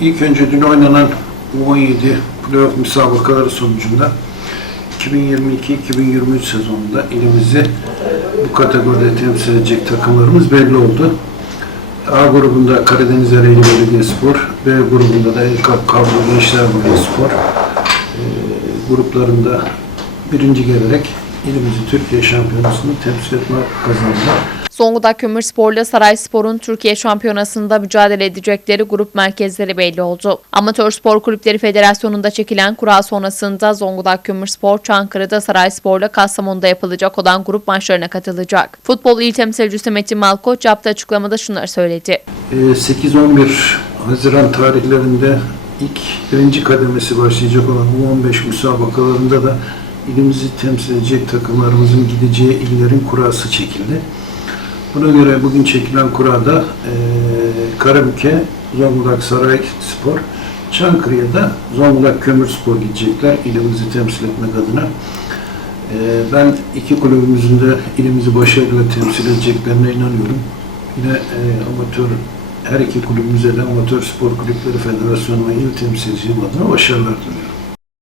İlk önce dün oynanan U17 playoff müsabakaları sonucunda 2022-2023 sezonunda ilimizi bu kategoride temsil edecek takımlarımız belli oldu. A grubunda Karadeniz Ereğli Belediyespor, B grubunda da Elkap Kablo Gençler Belediyespor e, gruplarında birinci gelerek ilimizi Türkiye şampiyonasını temsil etme kazandı. Zonguldak Kömürspor'la Sarayspor'un Türkiye Şampiyonası'nda mücadele edecekleri grup merkezleri belli oldu. Amatör Spor Kulüpleri Federasyonu'nda çekilen kura sonrasında Zonguldak Kömürspor, Çankırı'da Sarayspor'la Kastamonu'da yapılacak olan grup maçlarına katılacak. Futbol İl Temsilcisi Metin Malkoç yaptığı açıklamada şunları söyledi. Ee, 8-11 Haziran tarihlerinde ilk birinci kademesi başlayacak olan U15 müsabakalarında da ilimizi temsil edecek takımlarımızın gideceği illerin kurası çekildi. Buna göre bugün çekilen kurada e, Karabük'e Zonguldak Saray Spor, Çankırı'ya da Zonguldak Kömür Spor gidecekler ilimizi temsil etmek adına. E, ben iki kulübümüzün de ilimizi başarıyla temsil edeceklerine inanıyorum. Yine e, amatör her iki kulübümüze de Amatör Spor Kulüpleri Federasyonu ve il temsilciliğim adına başarılar diliyorum.